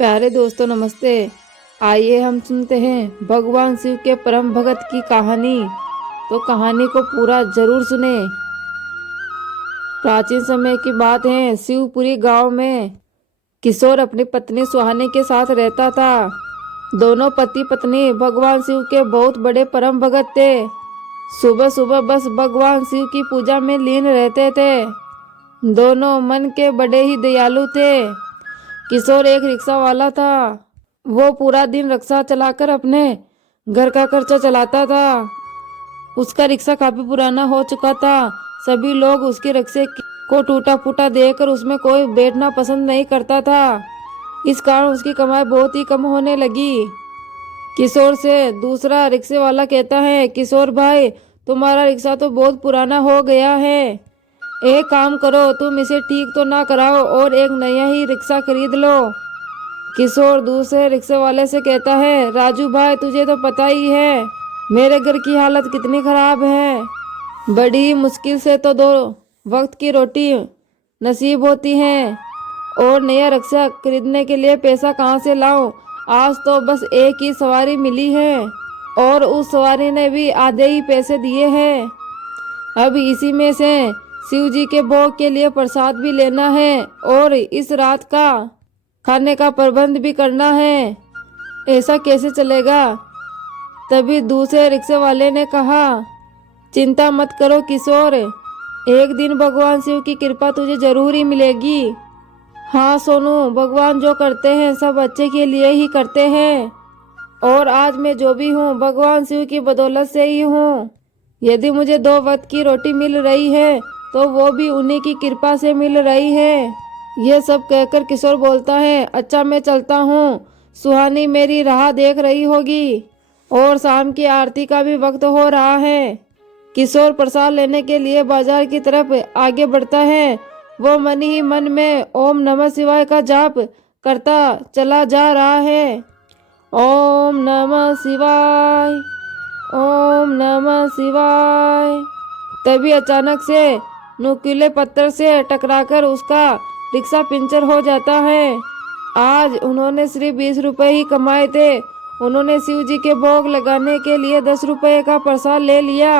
प्यारे दोस्तों नमस्ते। आइए हम सुनते हैं भगवान शिव के परम भगत की कहानी। तो कहानी को पूरा जरूर सुने। प्राचीन समय की बात है। शिवपुरी गांव में किशोर अपनी पत्नी सुहानी के साथ रहता था। दोनों पति पत्नी भगवान शिव के बहुत बड़े परम भगत थे। सुबह सुबह बस भगवान शिव की पूजा में लीन रहते थे। दोनों मन के बड़े ही दयालु थे। किशोर एक रिक्शा वाला था। वो पूरा दिन रिक्शा चलाकर अपने घर का खर्चा चलाता था। उसका रिक्शा काफी पुराना हो चुका था। सभी लोग उसके रिक्शे को टूटा फूटा देखकर उसमें कोई बैठना पसंद नहीं करता था। इस कारण उसकी कमाई बहुत ही कम होने लगी। किशोर से दूसरा रिक्शे वाला कहता है, किशोर भाई, तुम्हारा रिक्शा तो बहुत पुराना हो गया है। एक काम करो, तुम इसे ठीक तो ना कराओ और एक नया ही रिक्शा खरीद लो। किशोर दूसरे रिक्शे वाले से कहता है, राजू भाई, तुझे तो पता ही है मेरे घर की हालत कितनी खराब है। बड़ी मुश्किल से तो 2 वक्त की रोटी नसीब होती है और नया रिक्शा खरीदने के लिए पैसा कहाँ से लाऊं। आज तो बस एक ही सवारी मिली है और उस सवारी ने भी आधे ही पैसे दिए हैं। अब इसी में से शिव जी के भोग के लिए प्रसाद भी लेना है और इस रात का खाने का प्रबंध भी करना है। ऐसा कैसे चलेगा। तभी दूसरे रिक्शे वाले ने कहा, चिंता मत करो किशोर, एक दिन भगवान शिव की कृपा तुझे जरूर ही मिलेगी। हाँ सोनू, भगवान जो करते हैं सब अच्छे के लिए ही करते हैं और आज मैं जो भी हूँ भगवान शिव की बदौलत से ही हूँ। यदि मुझे 2 वक्त की रोटी मिल रही है तो वो भी उन्हीं की कृपा से मिल रही है। यह सब कहकर किशोर बोलता है, अच्छा मैं चलता हूँ। सुहानी मेरी राह देख रही होगी और शाम की आरती का भी वक्त हो रहा है। किशोर प्रसाद लेने के लिए बाजार की तरफ आगे बढ़ता है। वो मन ही मन में ओम नमः शिवाय का जाप करता चला जा रहा है। ओम नमः शिवाय, ओम नमः शिवाय। तभी अचानक से नुकीले पत्थर से टकराकर उसका रिक्शा पंचर हो जाता है। आज उन्होंने सिर्फ 20 रुपए ही कमाए थे। उन्होंने शिव जी के भोग लगाने के लिए 10 रुपए का प्रसाद ले लिया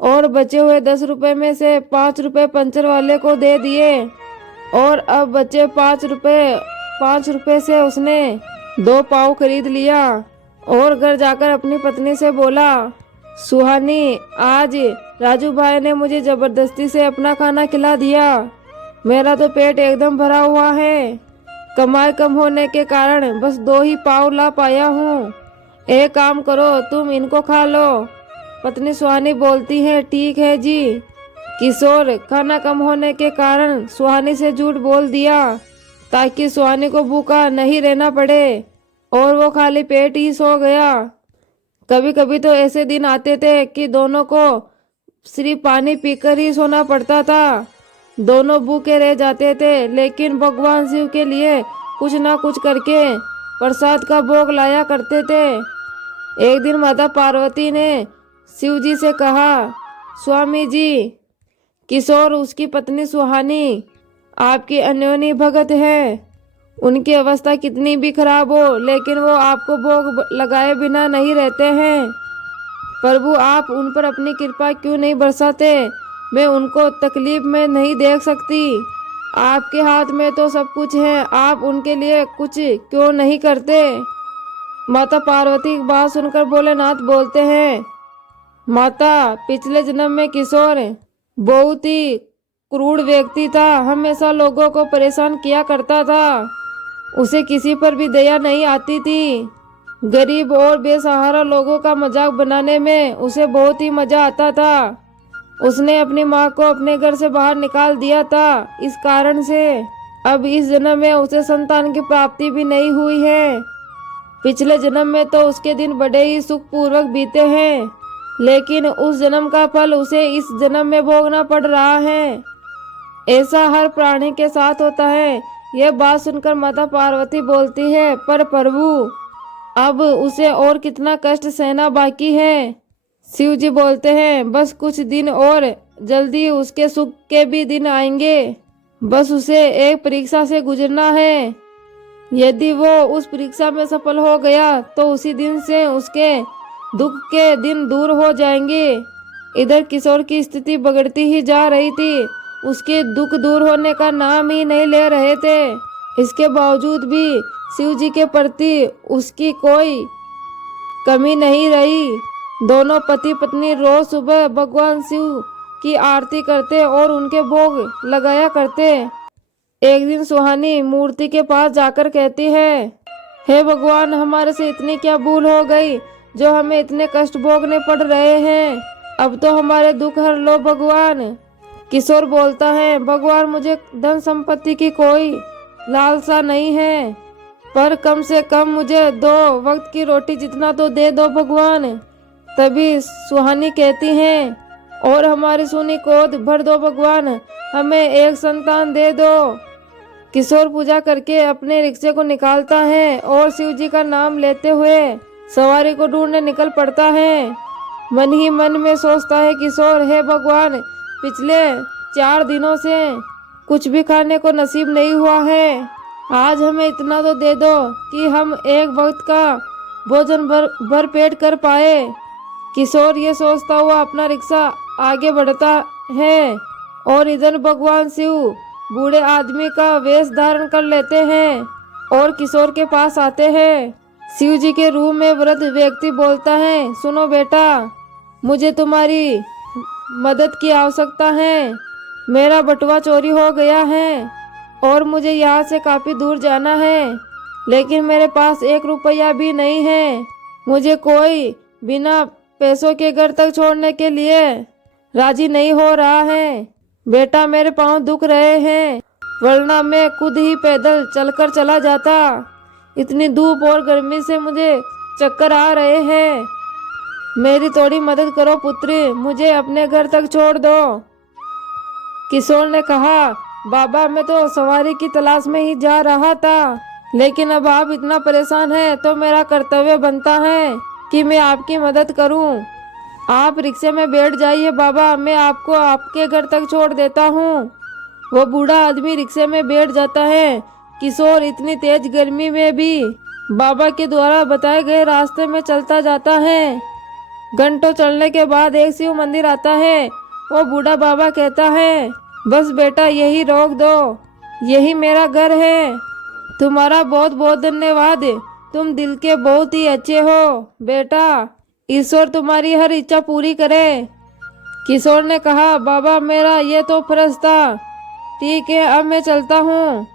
और बचे हुए 10 रुपए में से 5 रुपए पंचर वाले को दे दिए और अब बचे 5 रुपए से उसने 2 पाव खरीद लिया और घर जाकर अपनी पत्नी से बोला, सुहानी, आज राजू भाई ने मुझे जबरदस्ती से अपना खाना खिला दिया। मेरा तो पेट एकदम भरा हुआ है। कमाई कम होने के कारण बस 2 ही पाव ला पाया हूँ। एक काम करो, तुम इनको खा लो। पत्नी सुहानी बोलती है, ठीक है जी। किशोर खाना कम होने के कारण सुहानी से झूठ बोल दिया ताकि सुहानी को भूखा नहीं रहना पड़े और वो खाली पेट ही सो गया। कभी कभी तो ऐसे दिन आते थे कि दोनों को सिर्फ पानी पीकर ही सोना पड़ता था। दोनों भूखे रह जाते थे, लेकिन भगवान शिव के लिए कुछ ना कुछ करके प्रसाद का भोग लाया करते थे। एक दिन माता पार्वती ने शिव जी से कहा, स्वामी जी, किशोर उसकी पत्नी सुहानी आपकी अन्योनी भगत है। उनकी अवस्था कितनी भी खराब हो लेकिन वो आपको भोग लगाए बिना नहीं रहते हैं। प्रभु, आप उन पर अपनी कृपा क्यों नहीं बरसाते। मैं उनको तकलीफ में नहीं देख सकती। आपके हाथ में तो सब कुछ है, आप उनके लिए कुछ क्यों नहीं करते। माता पार्वती की बात सुनकर भोलेनाथ बोलते हैं, माता, पिछले जन्म में किशोर बहुत ही क्रूर व्यक्ति था। हमेशा लोगों को परेशान किया करता था। उसे किसी पर भी दया नहीं आती थी। गरीब और बेसहारा लोगों का मजाक बनाने में उसे बहुत ही मजा आता था। उसने अपनी माँ को अपने घर से बाहर निकाल दिया था। इस कारण से अब इस जन्म में उसे संतान की प्राप्ति भी नहीं हुई है। पिछले जन्म में तो उसके दिन बड़े ही सुखपूर्वक बीते हैं, लेकिन उस जन्म का फल उसे इस जन्म में भोगना पड़ रहा है। ऐसा हर प्राणी के साथ होता है। यह बात सुनकर माता पार्वती बोलती है, पर प्रभु, अब उसे और कितना कष्ट सहना बाकी है। शिव जी बोलते हैं, बस कुछ दिन और, जल्दी उसके सुख के भी दिन आएंगे। बस उसे एक परीक्षा से गुजरना है। यदि वो उस परीक्षा में सफल हो गया तो उसी दिन से उसके दुख के दिन दूर हो जाएंगे। इधर किशोर की स्थिति बिगड़ती ही जा रही थी। उसके दुख दूर होने का नाम ही नहीं ले रहे थे। इसके बावजूद भी शिव जी के प्रति उसकी कोई कमी नहीं रही। दोनों पति पत्नी रोज सुबह भगवान शिव की आरती करते और उनके भोग लगाया करते। एक दिन सुहानी मूर्ति के पास जाकर कहती है, हे भगवान, हमारे से इतनी क्या भूल हो गई जो हमें इतने कष्ट भोगने पड़ रहे हैं। अब तो हमारे दुख हर लो भगवान। किशोर बोलता है, भगवान, मुझे धन संपत्ति की कोई लालसा नहीं है, पर कम से कम मुझे 2 वक्त की रोटी जितना तो दे दो भगवान। तभी सुहानी कहती है, और हमारी सुनी गोद भर दो भगवान, हमें एक संतान दे दो। किशोर पूजा करके अपने रिक्शे को निकालता है और शिव जी का नाम लेते हुए सवारी को ढूंढने निकल पड़ता है। मन ही मन में सोचता है किशोर, हे भगवान, पिछले 4 दिनों से कुछ भी खाने को नसीब नहीं हुआ है। आज हमें इतना तो दे दो कि हम एक वक्त का भोजन भर पेट कर पाए। किशोर ये सोचता हुआ अपना रिक्शा आगे बढ़ता है और इधर भगवान शिव बूढ़े आदमी का वेश धारण कर लेते हैं और किशोर के पास आते हैं। शिव जी के रूप में वृद्ध व्यक्ति बोलता है, सुनो बेटा, मुझे तुम्हारी मदद की आवश्यकता है। मेरा बटुआ चोरी हो गया है और मुझे यहाँ से काफी दूर जाना है, लेकिन मेरे पास 1 रुपया भी नहीं है। मुझे कोई बिना पैसों के घर तक छोड़ने के लिए राजी नहीं हो रहा है। बेटा, मेरे पांव दुख रहे हैं, वरना मैं खुद ही पैदल चलकर चला जाता। इतनी धूप और गर्मी से मुझे चक्कर आ रहे हैं। मेरी थोड़ी मदद करो पुत्री, मुझे अपने घर तक छोड़ दो। किशोर ने कहा, बाबा, मैं तो सवारी की तलाश में ही जा रहा था, लेकिन अब आप इतना परेशान हैं तो मेरा कर्तव्य बनता है कि मैं आपकी मदद करूं। आप रिक्शे में बैठ जाइए बाबा, मैं आपको आपके घर तक छोड़ देता हूं। वो बूढ़ा आदमी रिक्शे में बैठ जाता है। किशोर इतनी तेज गर्मी में भी बाबा के द्वारा बताए गए रास्ते में चलता जाता है। घंटों चलने के बाद एक शिव मंदिर आता है। वो बूढ़ा बाबा कहता है, बस बेटा, यही रोक दो, यही मेरा घर है। तुम्हारा बहुत बहुत धन्यवाद, तुम दिल के बहुत ही अच्छे हो बेटा। ईश्वर तुम्हारी हर इच्छा पूरी करे। किशोर ने कहा, बाबा, मेरा ये तो फर्ज था। ठीक है, अब मैं चलता हूँ।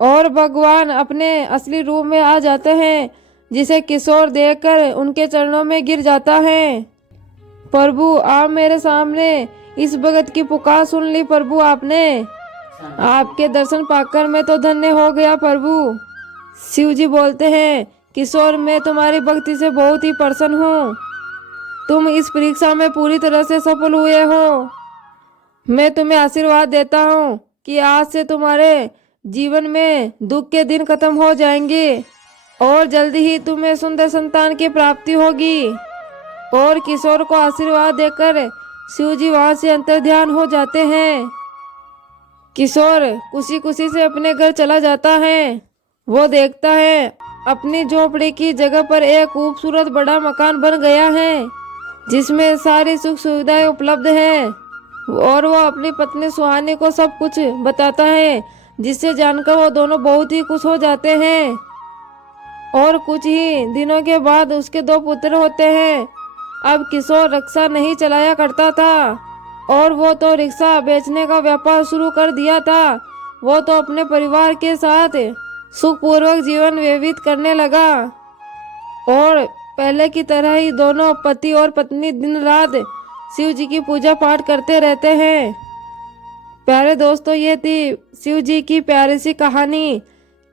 और भगवान अपने असली रूप में आ जाते हैं, जिसे किशोर देखकर उनके चरणों में गिर जाता है। प्रभु, आप मेरे सामने इस भगत की पुकार सुन ली प्रभु आपने। आपके दर्शन पाकर मैं तो धन्य हो गया प्रभु। शिव जी बोलते हैं, किशोर, मैं तुम्हारी भक्ति से बहुत ही प्रसन्न हूँ। तुम इस परीक्षा में पूरी तरह से सफल हुए हो। मैं तुम्हें आशीर्वाद देता हूँ कि आज से तुम्हारे जीवन में दुख के दिन खत्म हो जाएंगे और जल्दी ही तुम्हें सुंदर संतान की प्राप्ति होगी। और किशोर को आशीर्वाद देकर शिव जी वहां से अंतर्ध्यान हो जाते हैं। किशोर खुशी खुशी से अपने घर चला जाता है। वो देखता है अपनी झोपड़ी की जगह पर एक खूबसूरत बड़ा मकान बन गया है, जिसमें सारी सुख सुविधाएं उपलब्ध है। और वो अपनी पत्नी सुहानी को सब कुछ बताता है, जिससे जानकर वो दोनों बहुत ही खुश हो जाते हैं। और कुछ ही दिनों के बाद उसके 2 पुत्र होते हैं। अब किशोर रिक्शा नहीं चलाया करता था और वो तो रिक्शा बेचने का व्यापार शुरू कर दिया था। वो तो अपने परिवार के साथ सुखपूर्वक जीवन व्यतीत करने लगा और पहले की तरह ही दोनों पति और पत्नी दिन रात शिव जी की पूजा पाठ करते रहते हैं। प्यारे दोस्तों, ये थी शिव जी की प्यारी सी कहानी।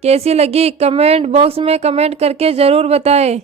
कैसी लगी कमेंट बॉक्स में कमेंट करके ज़रूर बताएं।